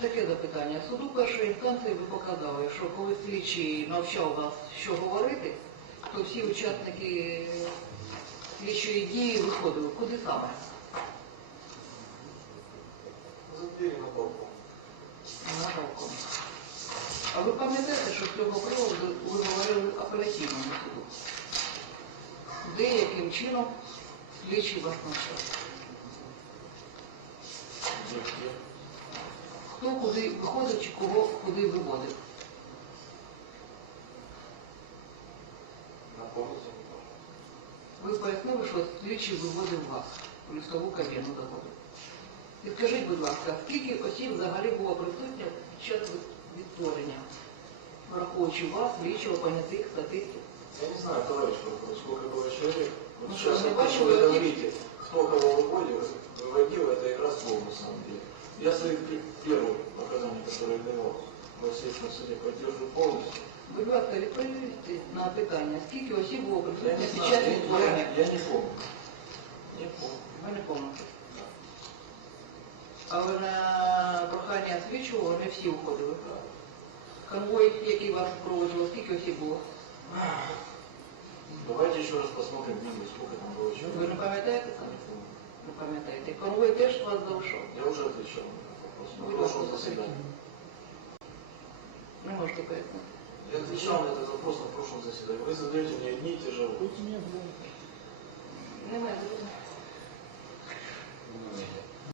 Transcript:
Таке запитання. Суду першої інстанції ви показали, що коли слідчий навчав вас, що говорити, то всі учасники слідчої дії виходили. Куди саме? За двері на балкон. На балкон. А ви пам'ятаєте, що з цього приводу ви говорили апеляційному суду? Де яким чином слідчий вас навчав? Хто куди виходить чи кого куди виводив? На комнаті не бачу. Ви пояснили, що слідчий виводив вас в лісову кабіну заходив. І скажіть, будь ласка, скільки осіб взагалі було присутнє під час від- відтворення, враховуючи вас, слідчого, понятих, статистів? Я не знаю, товарищ прокурор, сколько было человек. Вот Ну, сейчас что, не вот то, что бачили, вы вот говорите, кто кого выводил, выводил, это игра слов на самом деле. Я свои пр- первые показания, которые в Российском суде, поддерживаю полностью. Будь ласка, відповідайте на питання, скільки осіб було Я не знаю, я, не помню. Не помню. Ви не помните. Але на прохання слідчого не всі уходили. Конвой, який вас проводжував, скільки осіб було? Давайте еще раз посмотрим видео, сколько там было Ви человек. не пам'ятаєте? Я не помню. Пам'ятаєте. Конвой теж вас залишав. Я уже отвечал на этот вопрос. Ласка, заседании. Не можете пояснити. Я отвечал на этот вопрос на прошлом заседании. Вы задаете мне одни и те же вопросы. Немає запитань.